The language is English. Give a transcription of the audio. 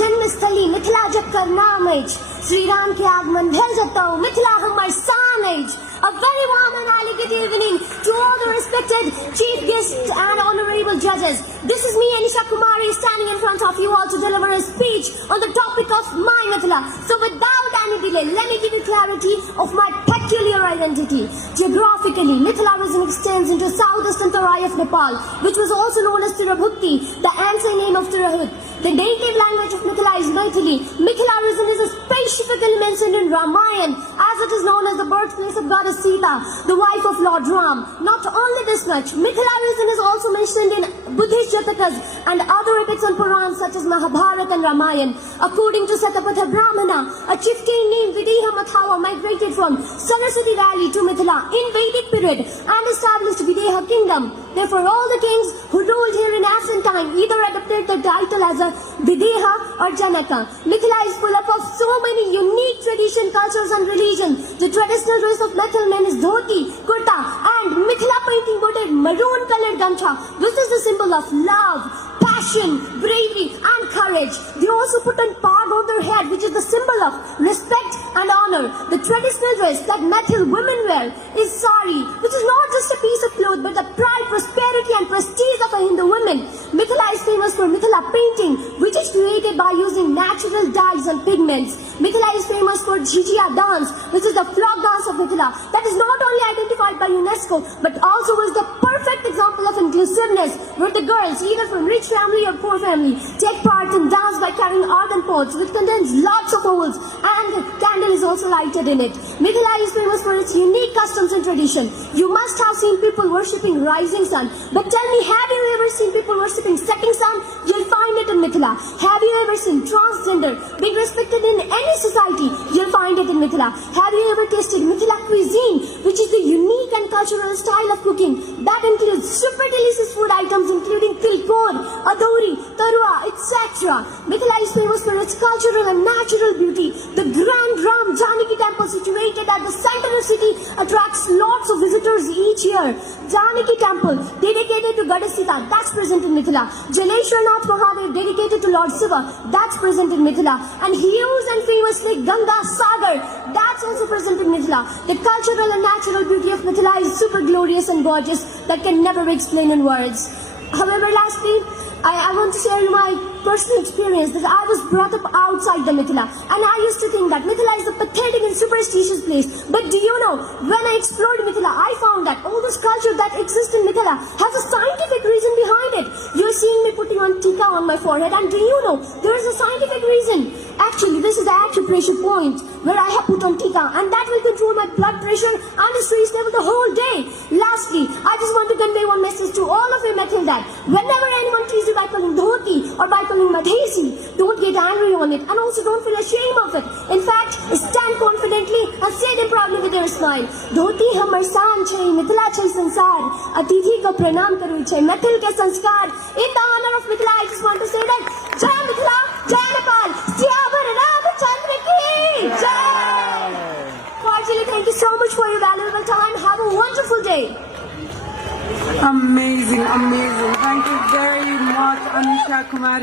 जन्मस्थली मिथिला जकर नाम अछि, श्री राम के आगमन भेल जतौ, मिथिला हमर शान अछि. A very warm and highly good evening to all the respected chief guests and honorable judges. This is me, Anisha Kumari, standing in front of you all to deliver a speech on the topic of my Mithila. So without any delay, let me give you clarity of my peculiar identity. Geographically, Mithila region extends into southeastern Tarai of Nepal, which was also known as Tirabhuti, the ancient name of Tirahut. The native language of Mithila is Maithili. Mithila region is specifically mentioned in Ramayana, as it is known as the birthplace of goddess Sita, the wife of Lord Ram. Not only this much, Mithila region is also mentioned in Buddhist Jatakas and other epics and Purans such as Mahabharata and Ramayana. According to Satapatha Brahmana, a chieftain named Videha Mathawa migrated from Saraswati Valley to Mithila in Vedic period and established Videha kingdom. Therefore, all the kings who ruled here in ancient time either adopted the title as a Videha or Janaka. Mithila is full of so many unique tradition, cultures and religions. The traditional dress of Mithil men is dhoti, kurta and Mithila painting coated maroon colored gamcha. This is the symbol of love, passion, bravery and courage. They also put a pag on their head, which is the symbol of respect and honor. The traditional dress that Mithil women wear is sari, which is not just a piece of cloth but the pride, prosperity and prestige of a Hindu woman. Mithila is famous for Mithila painting, which is created by using natural dyes and pigments. Mithila is famous for Jhijia dance, which is the flock dance of Mithila, that is not only identified by UNESCO but also is the perfect example of inclusiveness, where the girls, either from rich family or poor family, take part in dance by carrying earthen pots which contains lots of holes and a candle is also lighted in it. Mithila is famous for its unique customs and tradition. You must have seen people worshipping rising sun, but tell me, have you ever seen people worshipping setting sun? You'll find it in Mithila. Have you ever seen transgender being respected in any society? You'll find it in Mithila. Have you ever tasted Mithila cuisine, which is the unique and cultural style of cooking that includes super delicious food items including tilkor, adori, tarua, etc. Mithila is famous for its cultural and natural beauty. The Grand Ram Janaki temple, situated at the center of the city, attracts lots of visitors each year. Janaki temple, dedicated to goddess Sita, that's present in Mithila. Jaleshwarnath Mahadev, dedicated to Lord Shiva, that's present in Mithila. And huge and famous lake Ganga Sagar, that's also present in Mithila. The cultural and natural beauty of Mithila is super glorious and gorgeous that can never be explained in words. However, lastly, I want to share you my personal experience that I was brought up outside the Mithila, and I used to think that Mithila is a pathetic and superstitious place. But do you know, when I explored Mithila, I found that all this culture that exists in Mithila has a scientific reason behind it. You're seeing me putting on tika on my forehead, and do you know, there is a scientific reason. Actually, this is the acupressure point where I have put on tika, and that will control my blood pressure and the stress level the whole day. Lastly, I just want to convey one message to all of you Mithil, that whenever anyone teases you by calling dhoti or by calling madhesi, don't get angry on it, and also don't feel ashamed of it. In fact, stand confidently and say them proudly with your smile. Dhoti hamar saan chhai, Mithila chhai sansar, atithi ko pranam karu chhai, Mithil ke sanskar. In the honor of Mithila, I just want to say that Jai Mithila, Jai Nepal, Siyavar Ramachandra ki Jai. Cordially, thank you so much for your valuable time. Have a wonderful day. Amazing, amazing. Thank you very much, Anisha Kumari.